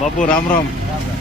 બાપુ Ram Ram. Ram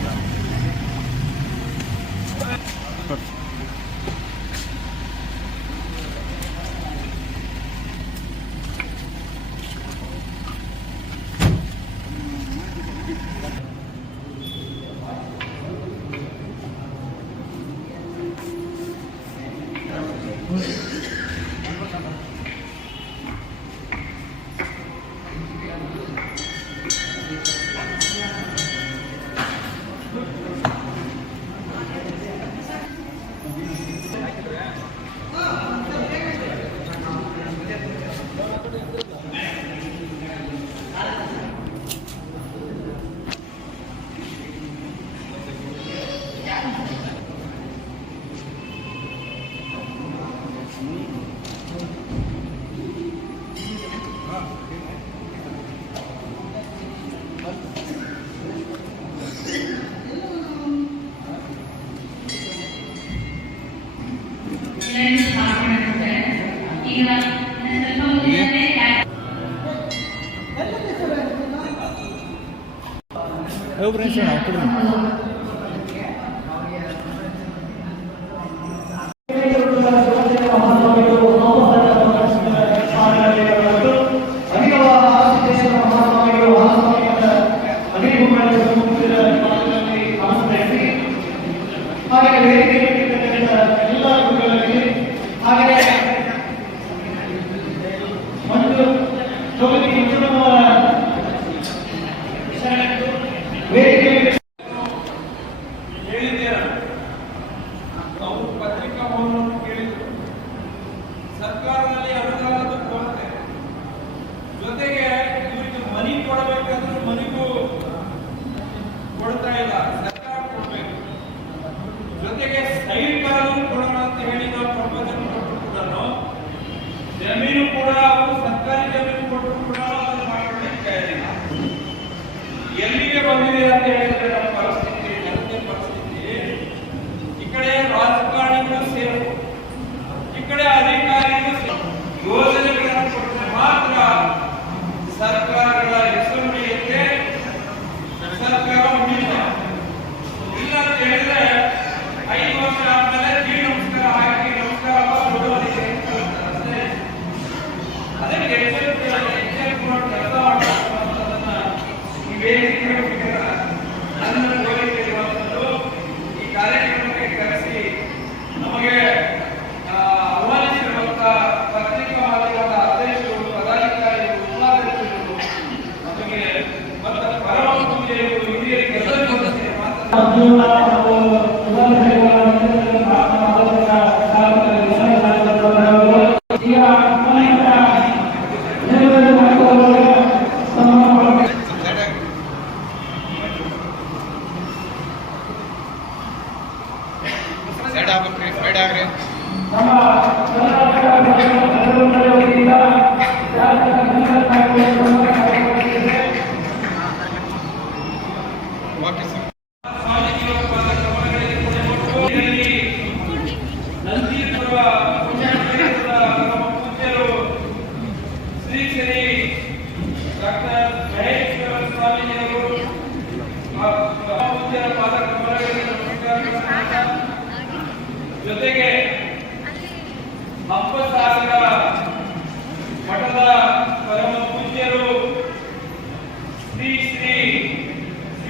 Eu vou ensinar, tudo bem.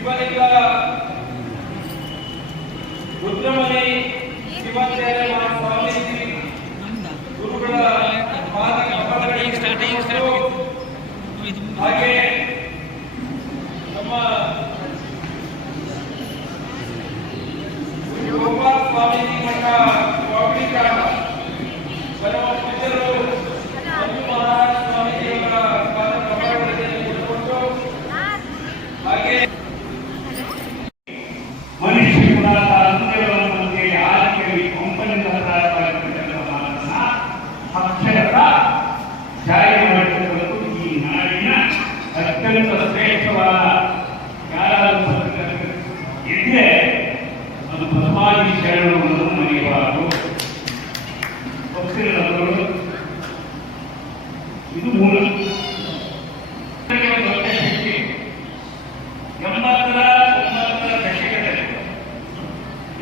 Iba-iba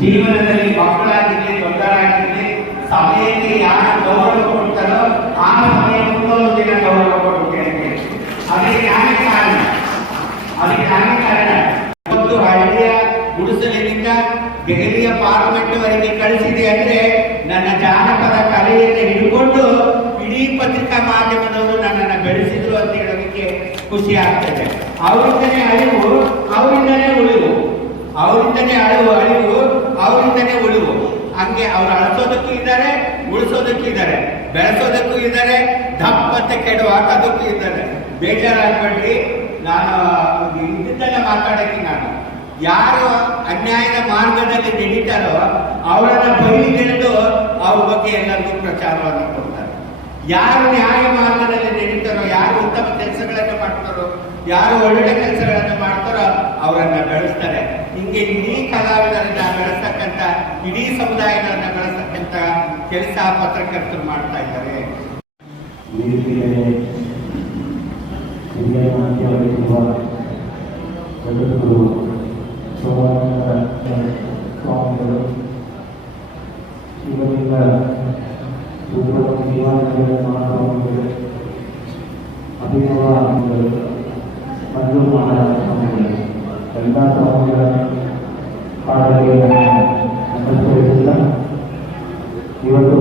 ಜೀವನದಲ್ಲಿ ಮಕ್ಕಳಾಗಿರ್ಲಿ ದೊಡ್ಡರಾಗಿರ್ಲಿ ಸಮಯಕ್ಕೆ ಯಾರು ಗೌರವ ಕೊಡ್ತಾರೋ ಆ ಸಮಯ ಮುಂದೊಂದು ದಿನ ಗೌರವ ಕೊಡುತ್ತೆ ಅದಕ್ಕೆ ನಾನೇ ಕಾರಣ? ಅದಕ್ಕೆ ಕಾರಣ? ಇವತ್ತು ಹಳ್ಳಿಯ ಗುಡಿಸಲಿನಿಂದ ದೆಹಲಿಯ ಪಾರ್ಲಿಮೆಂಟ್ ವರೆಗೆ ಕಳಿಸಿದೆ ಅಂದ್ರೆ ನನ್ನ ಜಾನಪದ ಕಲೆಯನ್ನು ಹಿಡ್ಕೊಂಡು ಇಡೀ ಪತ್ರಿಕಾ ಮಾಧ್ಯಮದವರು ನನ್ನನ್ನು ಬೆಳೆಸಿದ್ರು ಅಂತ ಹೇಳೋದಕ್ಕೆ ಖುಷಿ ಆಗ್ತದೆ. ಅವರಿಂದನೇ ಅರಿವು ಅವರಿಂದನೇ ಉಳಿವು ಅವರಿಂದನೇ ಅಳಿವು ಅಳಿವು ಅವರಿಂದನೇ ಉಳಿವು ಹಂಗೆ ಅವ್ರು ಅಳಿಸೋದಕ್ಕೂ ಇದ್ದಾರೆ, ಉಳಿಸೋದಕ್ಕೂ ಇದ್ದಾರೆ, ಬೆಳೆಸೋದಕ್ಕೂ ಇದ್ದಾರೆ ದಪ್ಪ ಅಂತ ಹಾಕೋದಕ್ಕೂ ಇದ್ದಾರೆ. ಬೇಜಾರಾಗ್ಬೇಡ್ರಿ, ನಾನು ಇದ್ದಿದ್ದೆಲ್ಲ ಮಾತಾಡಕ್ಕೆ ನಾನು. ಯಾರು ಅನ್ಯಾಯದ ಮಾರ್ಗದಲ್ಲಿ ನಡೀತಾರೋ ಅವರನ್ನ ಬಯಲಿಗೆಳೆದು ಅವ್ರ ಬಗ್ಗೆ ಎಲ್ಲರಿಗೂ ಪ್ರಚಾರವನ್ನು ಕೊಡ್ತಾರೆ. ಯಾರು ನ್ಯಾಯ ಮಾರ್ಗದಲ್ಲಿ ನಡೀತಾರೋ, ಯಾರು ಉತ್ತಮ ಕೆಲಸಗಳನ್ನು ಮಾಡ್ತಾರೋ, ಯಾರು ಒಳ್ಳೆ ಕೆಲಸಗಳನ್ನು ಮಾಡ್ತಾರೋ ಅವರನ್ನ ಬೆಳೆಸ್ತಾರೆ. ಹಿಂಗೆ ಇಡೀ ಕಲಾವಿದರನ್ನ ಬೆಳೆಸ್ತಕ್ಕಂಥ ಇಡೀ ಸಮುದಾಯಗಳನ್ನ ಬೆಳೆಸ್ತಕ್ಕಂಥ ಕೆಲಸ ಪತ್ರಕರ್ತರು ಮಾಡ್ತಾ ಇದ್ದಾರೆ ವೇದಿಕೆಯಲ್ಲಿ ಹಿರಿಯ ಮಾಧ್ಯಮಿರುವ ಜಗದ್ಗುರು ಸೋಮನಾಥ ಸ್ವಾಮಿಗಳು ಇವರಿಂದ ಸೂಪರ್ ಜೀವನಗಳನ್ನು ಮಾಡುವವರು ಅಭಿನವ ಸ್ವಾಮಿಗಳು ಮಂಜು ಮಹಾರಾಜ ಸ್ವಾಮಿಗಳು ಎಲ್ಲ ಸ್ವಾಮಿಗಳ ಪಾದಗಳನ್ನು ನಮಸ್ಕರಿಸುತ್ತಾ ಇವತ್ತು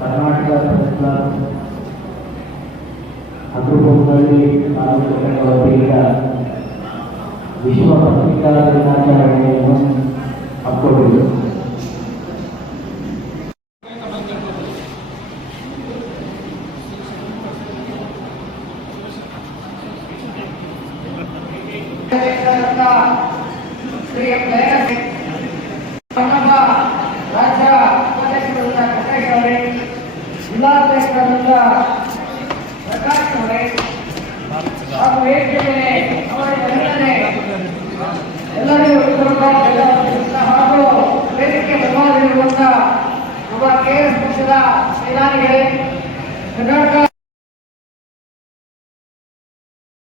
ಕರ್ನಾಟಕ ಸಂಸ್ಥಾ ಅಗ್ರಭೂಮಿಯಲ್ಲಿ ಆಲೋಚನೆಗಳ ವತಿಯಿಂದ ವಿಶ್ವ ಪತ್ರಿಕಾ ದಿನಾಚರಣೆಯನ್ನು ಹಮ್ಮಿಕೊಂಡಿದೆ ರಾಜ್ಯ ಉಪಾಧ್ಯಕ್ಷರಾದ ಕಟೇಶ್ ಅವರೇ ಜಿಲ್ಲಾಧ್ಯಕ್ಷರಾದ